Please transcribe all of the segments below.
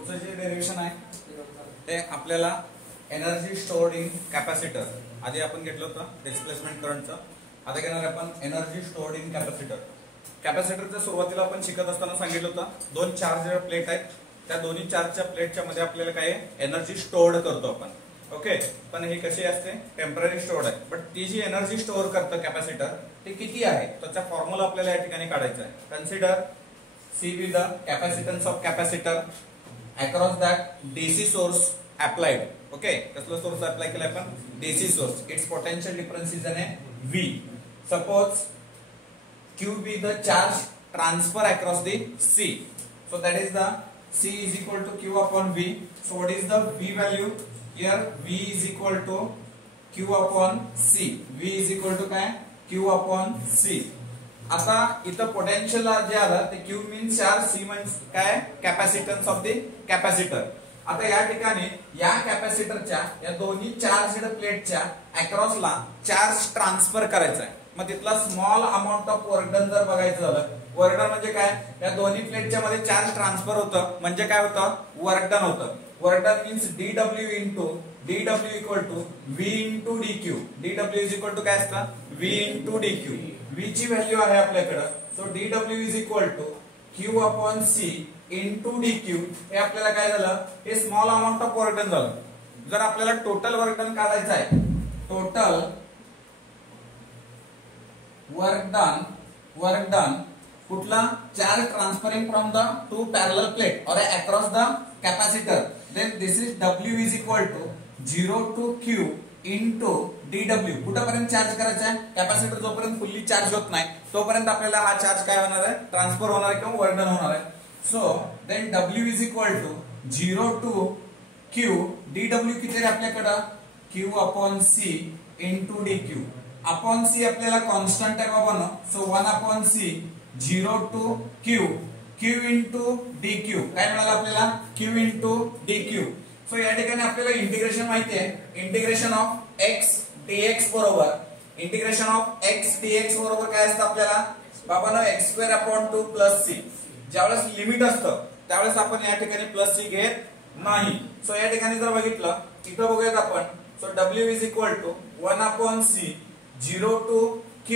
पुढचं जे डेरिव्हेशन आहे ते आपल्याला एनर्जी स्टोर्ड इन कॅपॅसिटर. आधी आपण घेतलं होतं डिस्प्लेसमेंट करंटचं, आता घेणार आपण एनर्जी स्टोर्ड इन कॅपॅसिटर. कॅपॅसिटरच्या सुरुवातीला आपण शिकत असताना सांगितलं होतं दोन चार्ज प्लेट आहेत, त्या दोन्ही चार्जच्या प्लेटच्या मध्ये आपल्याला काय एनर्जी स्टोर्ड करतो आपण. ओके, पण हे कशी असते टेम्पररी स्टोर्ड आहे. बट ती जी एनर्जी स्टोअर करतं कॅपॅसिटर ते किती आहे त्याचा फॉर्म्युला आपल्याला या ठिकाणी काढायचा आहे. Consider C be the capacitance of capacitor across that DC source applied. Okay, कसला सोर्स अप्लाय केला आपण? DC source. It's potential difference is N V. Suppose Q be the charge transfer across the C. So that is the C is equal to Q upon V. So what is the V value? Here V is equal to Q upon C. V is equal to काय? Q upon C. आता इथं potential जे आलं ते Q means charge, C means काय? Capacitance of the capacitor. आता या ठिकाणी या कॅपॅसिटरच्या या दोन्ही चार्ज प्लेटच्या अक्रॉसला चार्ज ट्रान्सफर करायचा आहे. मग तिथला small amount of work done जर बघायचं झालं, वर्क डन म्हणजे काय? या दोन्ही प्लेटच्या मध्ये चार्ज ट्रान्सफर होतं म्हणजे काय होतं? वर्क डन होतं. Work done means dW into dW equal to V into dQ. dW is equal to काय असतं? V into dQ. V ची व्हॅल्यू आहे आपल्याकडे. So dW is equal to Q upon C into dQ. हे आपल्याला काय झालं? हे small amount of work done झालं. जर आपल्याला टोटल वर्क डन काढायचं आहे, टोटल वर्क डन कुठला? Charge transferring from the two parallel plate और across the capacitor, then this is W is equal to 0 to Q into dW. कुठपर्यंत charge करायचा आहे? कॅपॅसिटर जोपर्यंत फुल्ली चार्ज होत नाही तोपर्यंत आपल्याला हा चार्ज काय होणार आहे? ट्रान्सफर होणार आहे किंवा वर्क डन होणार आहे. So then W is equal to 0 to Q. dW किती आहे आपल्याकडं? Q upon C into dQ. Upon C आपल्याला कॉन्स्टंट आहे बाबांनो. So 1 upon C 0 to Q. Q into dQ. काय मिळालं आपल्याला? Q into dQ. So या ठिकाणी आपल्याला इंटिग्रेशन माहिती आहे. इंटिग्रेशन ऑफ x dx बरोबर इंटिग्रेशन ऑफ x dx बरोबर काय असतं आपल्याला बाबांनो? x² upon 2 plus C. ज्यावेळेस लिमिट असतं त्यावेळेस आपण या ठिकाणी प्लस सी घेत नाही. सो या ठिकाणी जर बघितलं इथं बघूयात आपण. So W is equal to 1 upon C 0 to Q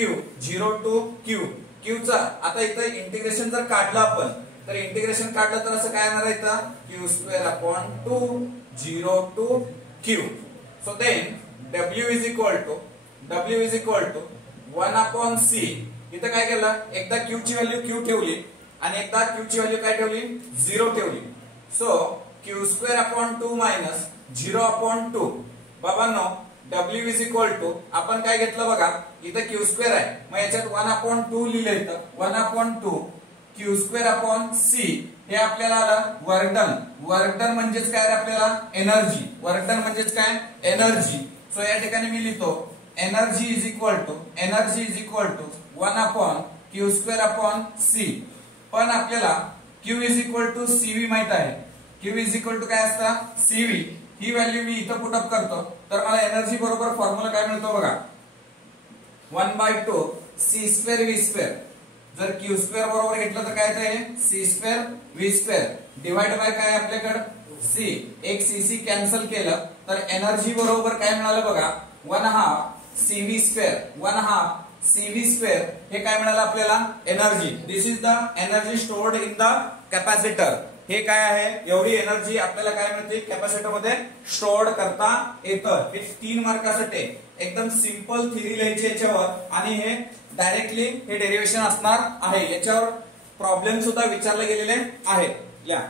0 to Q. Q चा आता इथं इंटिग्रेशन जर काढलं आपण तर इंटिग्रेशन काढलं तर असं काय येणार आहे इथं? Q² upon 2 0 to Q. So then W is equal to 1 upon C. इथं काय केलं? एकदा Q ची व्हॅल्यू Q ठेवली आणि एकदा Q ची व्हॅल्यू काय ठेवली? 0 ठेवली. So Q² upon 2 minus 0 upon 2. बाबांनो W इज इक्वल टू आपण काय घेतलं बघा, इथं Q² आहे मग याच्यात 1 अपॉन 2 लिहिलं इथं. 1 अपॉन 2 Q² अपॉन C. हे आपल्याला आलं वर्क डन. वर्क डन म्हणजेच काय आपल्याला? एनर्जी. वर्क डन म्हणजेच काय? एनर्जी. सो या ठिकाणी मी लिहितो energy is equal to 1 upon Q² upon C. पण आपल्याला Q is equal to CV माहित आहे. Q इज इक्वल टू काय असतं? CV. ही व्हॅल्यू मी इथं पुटअप करतो तर मला एनर्जी बरोबर फॉर्म्युला काय मिळतो बघा? 1/2 C² V². जर Q² बरोबर घेतलं तर काय येते? C² V². डिवाइड बाय काय आपल्याकडे? C. एक CC कॅन्सल केलं तर एनर्जी बरोबर काय मिळालं बघा? 1/2 CV². 1/2 CV². हे काय मिळालं आपल्याला? Energy. This is the energy stored in the capacitor. हे काय आहे? एवढी एनर्जी आपल्याला काय मिळते कॅपॅसिटर मध्ये स्टोर्ड करता येतं. हे 3 मार्कासाठी एकदम सिंपल थिअरी लिहायची याच्यावर आणि हे डायरेक्टली हे डेरिव्हेशन असणार आहे. याच्यावर प्रॉब्लेम सुद्धा विचारले गेलेले आहेत. या